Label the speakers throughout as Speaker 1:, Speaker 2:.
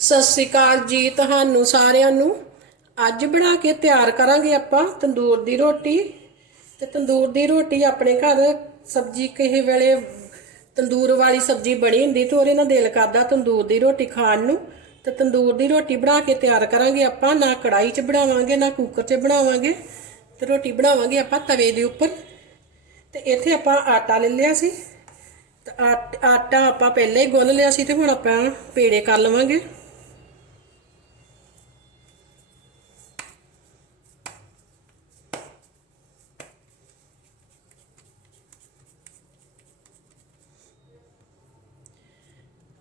Speaker 1: ਸਤਿ ਸ੍ਰੀ ਅਕਾਲ ਜੀ ਤੁਹਾਨੂੰ ਸਾਰਿਆਂ ਨੂੰ। ਅੱਜ ਬਣਾ ਕੇ ਤਿਆਰ ਕਰਾਂਗੇ ਆਪਾਂ ਤੰਦੂਰ ਦੀ ਰੋਟੀ। ਤੇ ਤੰਦੂਰ ਦੀ ਰੋਟੀ ਆਪਣੇ ਘਰ ਸਬਜ਼ੀ ਕਿਸੇ ਵੇਲੇ ਤੰਦੂਰ ਵਾਲੀ ਸਬਜ਼ੀ ਬਣੀ ਹੁੰਦੀ ਤੇ ਉਹਦੇ ਨਾਲ ਦਿਲ ਕਰਦਾ ਤੰਦੂਰ ਦੀ ਰੋਟੀ ਖਾਣ ਨੂੰ। ਤੇ ਤੰਦੂਰ ਦੀ ਰੋਟੀ ਬਣਾ ਕੇ ਤਿਆਰ ਕਰਾਂਗੇ ਆਪਾਂ। ਨਾ ਕੜਾਈ 'ਚ ਬਣਾਵਾਂਗੇ, ਨਾ ਕੁੱਕਰ 'ਚ ਬਣਾਵਾਂਗੇ। ਤੇ ਰੋਟੀ ਬਣਾਵਾਂਗੇ ਆਪਾਂ ਤਵੇ ਦੇ ਉੱਪਰ। ਤੇ ਇੱਥੇ ਆਪਾਂ ਆਟਾ ਲੈ ਲਿਆ ਸੀ। ਤੇ ਆਟਾ ਆਪਾਂ ਪਹਿਲਾਂ ਹੀ ਗੁੰਨ ਲਿਆ ਸੀ ਤੇ ਹੁਣ ਆਪਾਂ ਪੇੜੇ ਕਰ ਲਵਾਂਗੇ।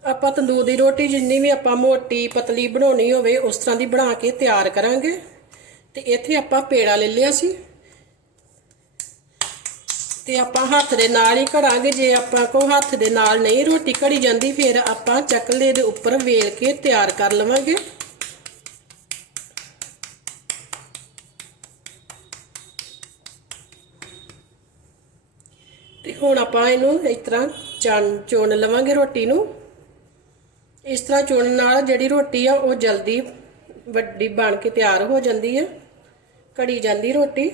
Speaker 1: ਆਪਾਂ ਤੰਦੂਰ ਦੀ ਰੋਟੀ ਜਿੰਨੀ ਵੀ ਆਪਾਂ ਮੋਟੀ ਪਤਲੀ ਬਣਾਉਣੀ ਹੋਵੇ, ਉਸ ਤਰ੍ਹਾਂ ਦੀ ਬਣਾ ਕੇ ਤਿਆਰ ਕਰਾਂਗੇ। ਤੇ ਇੱਥੇ ਆਪਾਂ ਪੇੜਾ ਲੈ ਲਿਆ ਸੀ। ਤੇ ਆਪਾਂ ਹੱਥ ਦੇ ਨਾਲ ਹੀ ਘੜਾਂਗੇ ਜੇ ਆਪਾਂ ਕੋ ਹੱਥ ਦੇ ਨਾਲ ਨਹੀਂ ਰੋਟੀ ਘੜੀ ਜਾਂਦੀ, ਫਿਰ ਆਪਾਂ ਚੱਕਲੇ ਦੇ ਉੱਪਰ ਵੇਲ ਕੇ ਤਿਆਰ ਕਰ ਲਵਾਂਗੇ। ਤੇ ਹੁਣ ਆਪਾਂ ਇਹਨੂੰ ਇਸ ਤਰ੍ਹਾਂ ਚਣ ਚੁਣ ਲਵਾਂਗੇ ਰੋਟੀ ਨੂੰ। ਇਸ ਤਰ੍ਹਾਂ ਚੁਣਨ ਨਾਲ ਜਿਹੜੀ ਰੋਟੀ ਆ, ਉਹ ਜਲਦੀ ਵੱਡੀ ਬਣ ਕੇ ਤਿਆਰ ਹੋ ਜਾਂਦੀ ਹੈ ਘੜੀ ਜਾਂਦੀ ਰੋਟੀ।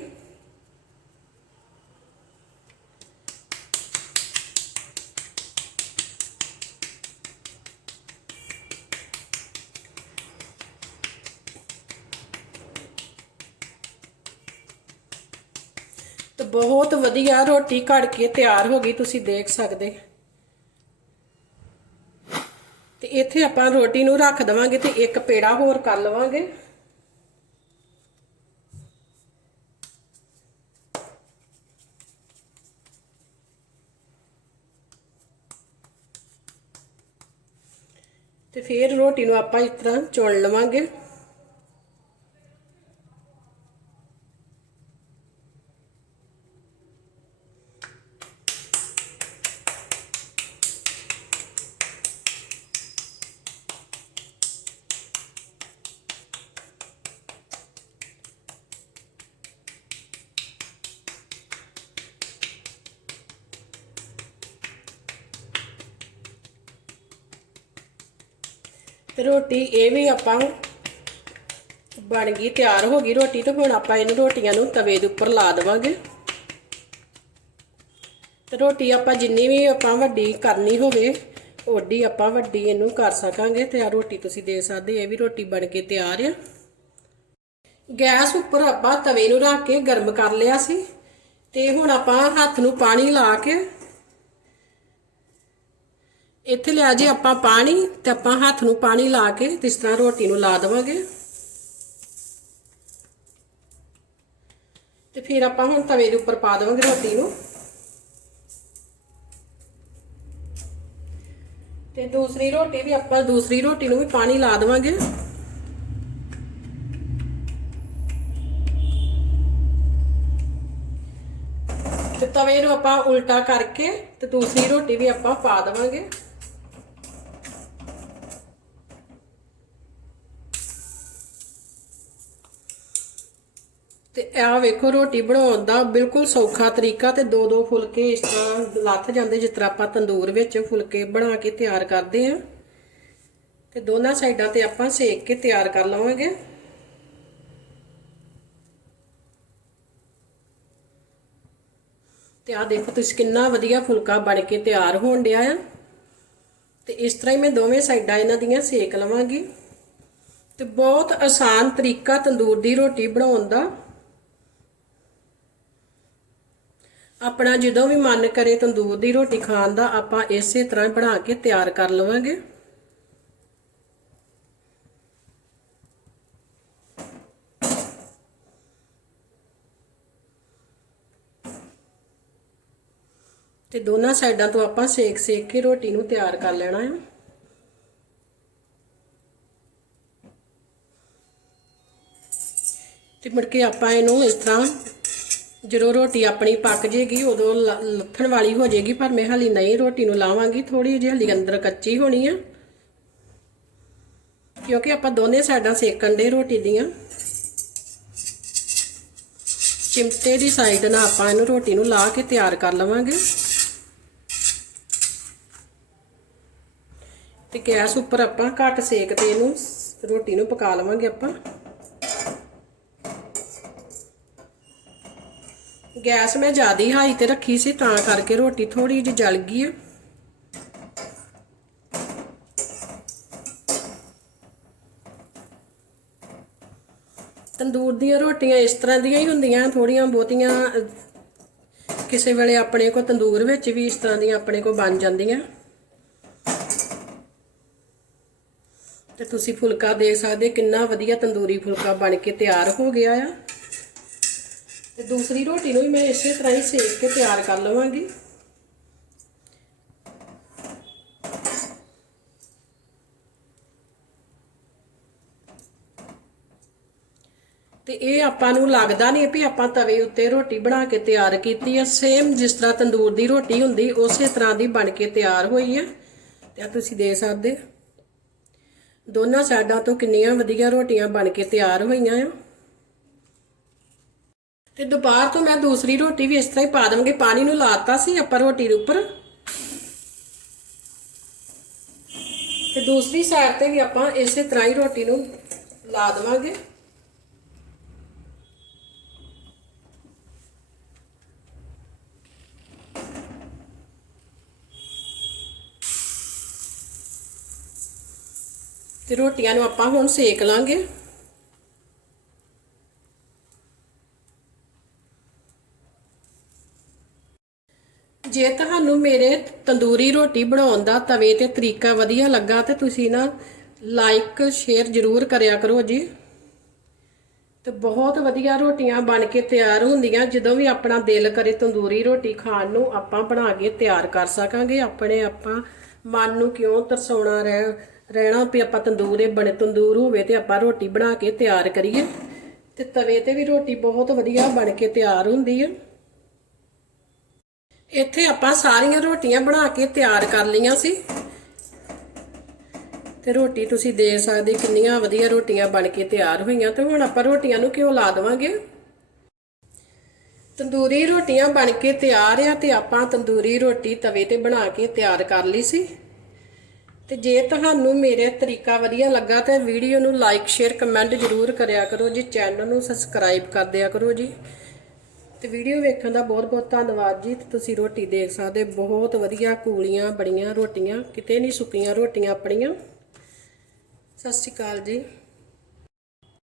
Speaker 1: ਤੇ ਬਹੁਤ ਵਧੀਆ ਰੋਟੀ ਘੜ ਕੇ ਤਿਆਰ ਹੋ ਗਈ, ਤੁਸੀਂ ਦੇਖ ਸਕਦੇ। ਤੇ ਇੱਥੇ ਆਪਾਂ ਰੋਟੀ ਨੂੰ ਰੱਖ ਦਵਾਂਗੇ ਤੇ ਇੱਕ ਪੇੜਾ ਹੋਰ ਕਰ ਲਵਾਂਗੇ। ਤੇ ਫਿਰ ਰੋਟੀ ਨੂੰ ਆਪਾਂ ਇਸ ਤਰ੍ਹਾਂ ਚੁਣ ਲਵਾਂਗੇ। ਤੇ ਰੋਟੀ ਇਹ ਵੀ ਆਪਾਂ ਬਣ ਗਈ, ਤਿਆਰ ਹੋ ਗਈ ਰੋਟੀ ਤੇ ਹੁਣ ਆਪਾਂ ਇਹਨੂੰ ਰੋਟੀਆਂ ਨੂੰ ਤਵੇ ਦੇ ਉੱਪਰ ਲਾ ਦੇਵਾਂਗੇ। ਤੇ ਰੋਟੀ ਆਪਾਂ ਜਿੰਨੀ ਵੀ ਆਪਾਂ ਵੱਡੀ ਕਰਨੀ ਹੋਵੇ, ਓਡੀ ਆਪਾਂ ਵੱਡੀ ਇਹਨੂੰ ਕਰ ਸਕਾਂਗੇ ਤੇ ਆ ਰੋਟੀ ਤੁਸੀਂ ਦੇ ਸਕਦੇ ਇਹ ਵੀ ਰੋਟੀ ਬਣ ਕੇ ਤਿਆਰ ਆ। ਗੈਸ ਉੱਪਰ ਆਪਾਂ ਤਵੇ ਨੂੰ ਰੱਖ ਕੇ ਗਰਮ ਕਰ ਲਿਆ ਸੀ, ਤੇ ਹੁਣ ਆਪਾਂ ਹੱਥ ਨੂੰ ਪਾਣੀ ਲਾ ਕੇ ਇੱਥੇ ਲਿਆ ਜੀ ਆਪਾਂ ਪਾਣੀ ਤੇ ਆਪਾਂ ਹੱਥ ਨੂੰ ਪਾਣੀ ਲਾ ਕੇ ਇਸ ਤਰ੍ਹਾਂ ਰੋਟੀ ਨੂੰ ਲਾ ਦੇਵਾਂਗੇ। ਤੇ ਫਿਰ ਆਪਾਂ ਹੁਣ ਤਵੇ ਦੇ ਉੱਪਰ ਪਾ ਦੇਵਾਂਗੇ ਰੋਟੀ ਨੂੰ। ਤੇ ਦੂਸਰੀ ਰੋਟੀ ਵੀ ਆਪਾਂ ਦੂਸਰੀ ਰੋਟੀ ਨੂੰ ਵੀ ਪਾਣੀ ਲਾ ਦੇਵਾਂਗੇ। ਤੇ ਤਵੇ ਨੂੰ ਆਪਾਂ ਉਲਟਾ ਕਰਕੇ ਤੇ ਦੂਸਰੀ ਰੋਟੀ ਵੀ ਆਪਾਂ ਪਾ ਦੇਵਾਂਗੇ। ਤੇ ਆਹ ਵੇਖੋ, ਰੋਟੀ ਬਣਾਉਣ ਦਾ ਬਿਲਕੁਲ ਸੌਖਾ ਤਰੀਕਾ ਤੇ ਦੋ ਦੋ ਫੁਲਕੇ ਇਸ ਤਰ੍ਹਾਂ ਲੱਥ ਜਾਂਦੇ, ਜਿਸ ਤਰ੍ਹਾਂ ਆਪਾਂ ਤੰਦੂਰ ਵਿੱਚ ਫੁਲਕੇ ਬਣਾ ਕੇ ਤਿਆਰ ਕਰਦੇ ਆ ਤੇ ਦੋਨਾਂ ਸਾਈਡਾਂ ਤੇ ਆਪਾਂ ਸੇਕ ਕੇ ਤਿਆਰ ਕਰ ਲਵਾਂਗੇ। ਤੇ ਆਹ ਦੇਖੋ, ਤੁਸੀਂ ਕਿੰਨਾ ਵਧੀਆ ਫੁਲਕਾ ਬਣ ਕੇ ਤਿਆਰ ਹੋਣ ਡਿਆ ਆ। ਤੇ ਇਸ ਤਰ੍ਹਾਂ ਹੀ ਮੈਂ ਦੋਵੇਂ ਸਾਈਡਾਂ ਇਹਨਾਂ ਦੀਆਂ ਸੇਕ ਲਵਾਂਗੀ। ਤੇ ਬਹੁਤ ਆਸਾਨ ਤਰੀਕਾ ਤੰਦੂਰ ਦੀ ਰੋਟੀ ਬਣਾਉਣ ਦਾ। ਆਪਣਾ ਜਦੋਂ ਵੀ ਮਨ ਕਰੇ ਤੰਦੂਰ ਦੀ ਰੋਟੀ ਖਾਣ ਦਾ ਆਪਾਂ ਇਸੇ ਤਰ੍ਹਾਂ ਬਣਾ ਕੇ ਤਿਆਰ ਕਰ ਲਵਾਂਗੇ। ਤੇ ਦੋਨਾਂ ਸਾਈਡਾਂ ਤੋਂ ਆਪਾਂ ਸੇਕ ਸੇਕ ਕੇ ਰੋਟੀ ਨੂੰ ਤਿਆਰ ਕਰ ਲੈਣਾ ਹੈ ਤੇ ਮੁੜ ਕੇ ਆਪਾਂ ਇਹਨੂੰ ਇਸ ਤਰ੍ਹਾਂ ਜਦੋਂ ਰੋਟੀ ਆਪਣੀ ਪੱਕ ਜੇਗੀ, ਉਦੋਂ ਲ- ਲੱਥਣ ਵਾਲੀ ਹੋ ਜੇਗੀ, ਪਰ ਮੈਂ ਹਾਲੀ ਨਹੀਂ ਰੋਟੀ ਨੂੰ ਲਾਵਾਂਗੀ ਥੋੜੀ ਜਿਹੀ ਹਾਲੀ ਅੰਦਰ ਕੱਚੀ ਹੋਣੀ ਆ। ਕਿਉਂਕਿ ਆਪਾਂ ਦੋਨੇ ਸਾਈਡਾਂ ਸੇਕਣ ਦੇ ਰੋਟੀ ਦੀਆਂ। ਚਿਮਟੇ ਦੀ ਸਾਈਡ ਨਾਲ ਆਪਾਂ ਇਹਨੂੰ ਰੋਟੀ ਨੂੰ ਲਾ ਕੇ ਤਿਆਰ ਕਰ ਲਵਾਂਗੇ। ਤੇ ਗੈਸ ਉੱਪਰ ਆਪਾਂ ਘੱਟ ਸੇਕ ਤੇ ਇਹਨੂੰ ਰੋਟੀ ਨੂੰ ਪਕਾ ਲਵਾਂਗੇ ਆਪਾਂ। ਗੈਸ ਮੈਂ ਜ਼ਿਆਦਾ ਹਾਈ ਤੇ ਰੱਖੀ ਸੀ ਤਾਂ ਕਰਕੇ ਰੋਟੀ ਥੋੜੀ ਜਿਹੀ ਜਲ ਗਈ ਹੈ ਤੰਦੂਰ ਦੀਆਂ ਰੋਟੀਆਂ ਇਸ ਤਰ੍ਹਾਂ ਦੀਆਂ ਹੀ ਹੁੰਦੀਆਂ ਥੋੜੀਆਂ ਬਹੁਤੀਆਂ ਕਿਸੇ ਵੇਲੇ ਆਪਣੇ ਕੋ ਤੰਦੂਰ ਵਿੱਚ ਵੀ ਇਸ ਤਰ੍ਹਾਂ ਦੀਆਂ ਆਪਣੇ ਕੋ ਬਣ ਜਾਂਦੀਆਂ। ਤੇ ਤੁਸੀਂ ਫੁਲਕਾ ਦੇਖ ਸਕਦੇ, ਕਿੰਨਾ ਵਧੀਆ ਤੰਦੂਰੀ ਫੁਲਕਾ ਬਣ ਕੇ ਤਿਆਰ ਹੋ ਗਿਆ ਆ। ਤੇ ਦੂਸਰੀ ਰੋਟੀ ਨੂੰ ਵੀ ਮੈਂ ਇਸੇ ਤਰ੍ਹਾਂ ਹੀ ਸੇਕ ਕੇ ਤਿਆਰ ਕਰ ਲਵਾਂਗੀ। ਤੇ ਇਹ ਆਪਾਂ ਨੂੰ ਲੱਗਦਾ ਨਹੀਂ ਵੀ ਆਪਾਂ ਤਵੇ ਉੱਤੇ ਰੋਟੀ ਬਣਾ ਕੇ ਤਿਆਰ ਕੀਤੀ ਹੈ ਸੇਮ ਜਿਸ ਤਰ੍ਹਾਂ ਤੰਦੂਰ ਦੀ ਰੋਟੀ ਹੁੰਦੀ, ਉਸੇ ਤਰ੍ਹਾਂ ਦੀ ਬਣ ਕੇ ਤਿਆਰ ਹੋਈ ਹੈ ਤੇ ਆ ਤੁਸੀਂ ਦੇ ਸਕਦੇ ਦੋਨਾਂ ਸਾਈਡਾਂ ਤੋਂ ਕਿੰਨੀਆਂ ਵਧੀਆ ਰੋਟੀਆਂ ਬਣ ਕੇ ਤਿਆਰ ਹੋਈਆਂ ਆ। ਤੇ ਦੁਪਹਿਰ ਤੋਂ ਮੈਂ ਦੂਸਰੀ ਰੋਟੀ ਵੀ ਇਸ ਤਰ੍ਹਾਂ ਹੀ ਪਾ ਦੇਵਾਂਗੇ। ਪਾਣੀ ਨੂੰ ਲਾਤਾ ਸੀ ਆਪਾਂ ਰੋਟੀ ਦੇ ਉੱਪਰ। ਤੇ ਦੂਸਰੀ ਸਾਈਡ ਤੇ ਵੀ ਆਪਾਂ ਇਸੇ ਤਰ੍ਹਾਂ ਹੀ ਰੋਟੀ ਨੂੰ ਲਾ ਦੇਵਾਂਗੇ। ਤੇ ਰੋਟੀਆਂ ਨੂੰ ਆਪਾਂ ਹੁਣ ਸੇਕ ਲਾਂਗੇ। ਜੇ ਤੁਹਾਨੂੰ ਮੇਰੇ ਤੰਦੂਰੀ ਰੋਟੀ ਬਣਾਉਣ ਦਾ ਤਵੇ ਤੇ ਤਰੀਕਾ ਵਧੀਆ ਲੱਗਾ ਤੇ ਤੁਸੀਂ ਨਾ ਲਾਈਕ ਸ਼ੇਅਰ ਜ਼ਰੂਰ ਕਰਿਆ ਕਰੋ ਜੀ। ਤੇ ਬਹੁਤ ਵਧੀਆ ਰੋਟੀਆਂ ਬਣ ਕੇ ਤਿਆਰ ਹੁੰਦੀਆਂ, ਜਦੋਂ ਵੀ ਆਪਣਾ ਦਿਲ ਕਰੇ ਤੰਦੂਰੀ ਰੋਟੀ ਖਾਣ ਨੂੰ, ਆਪਾਂ ਬਣਾ ਕੇ ਤਿਆਰ ਕਰ ਸਕਾਂਗੇ। ਆਪਣੇ ਆਪਾਂ ਮਨ ਨੂੰ ਕਿਉਂ ਤਰਸਾਉਣਾ ਰਹਿ, ਰਹਿਣਾ ਵੀ ਆਪਾਂ ਤੰਦੂਰੇ ਬਣੇ ਤੰਦੂਰ ਹੋਵੇ ਤੇ ਆਪਾਂ ਰੋਟੀ ਬਣਾ ਕੇ ਤਿਆਰ ਕਰੀਏ। ਤੇ ਤਵੇ ਤੇ ਵੀ ਰੋਟੀ ਬਹੁਤ ਵਧੀਆ ਬਣ ਕੇ ਤਿਆਰ ਹੁੰਦੀ ਹੈ ਇੱਥੇ ਆਪਾਂ ਸਾਰੀਆਂ ਰੋਟੀਆਂ ਬਣਾ ਕੇ ਤਿਆਰ ਕਰ ਲਈਆਂ ਸੀ। ਤੇ ਰੋਟੀ ਤੁਸੀਂ ਦੇਖ ਸਕਦੇ ਕਿੰਨੀਆਂ ਵਧੀਆ ਰੋਟੀਆਂ ਬਣ ਕੇ ਤਿਆਰ ਹੋਈਆਂ ਤੇ ਹੁਣ ਆਪਾਂ ਰੋਟੀਆਂ ਨੂੰ ਕਿਉਂ ਲਾ ਦੇਵਾਂਗੇ? ਤੰਦੂਰੀ ਰੋਟੀਆਂ ਬਣ ਕੇ ਤਿਆਰ ਆ ਤੇ ਆਪਾਂ ਤੰਦੂਰੀ ਰੋਟੀ ਤਵੇ ਤੇ ਬਣਾ ਕੇ ਤਿਆਰ ਕਰ ਲਈ ਸੀ। ਤੇ ਜੇ ਤੁਹਾਨੂੰ ਮੇਰੇ ਤਰੀਕਾ ਵਧੀਆ ਲੱਗਾ ਤਾਂ ਵੀਡੀਓ ਨੂੰ ਲਾਈਕ ਸ਼ੇਅਰ ਕਮੈਂਟ ਜ਼ਰੂਰ ਕਰਿਆ ਕਰੋ ਜੀ। ਚੈਨਲ ਨੂੰ ਸਬਸਕ੍ਰਾਈਬ ਕਰ ਦਿਆ ਕਰੋ ਜੀ। ਤੇ ਵੀਡੀਓ ਵੇਖਣ ਦਾ ਬਹੁਤ ਬਹੁਤ ਧੰਨਵਾਦ ਜੀ। ਤੇ ਤੁਸੀਂ ਰੋਟੀ ਦੇਖ ਸਕਦੇ, ਬਹੁਤ ਵਧੀਆ ਕੂਲੀਆਂ ਬੜੀਆਂ ਰੋਟੀਆਂ, ਕਿਤੇ ਨਹੀਂ ਸੁੱਕੀਆਂ ਰੋਟੀਆਂ ਆਪਣੀਆਂ। ਸਤਿ ਸ਼੍ਰੀ ਅਕਾਲ ਜੀ।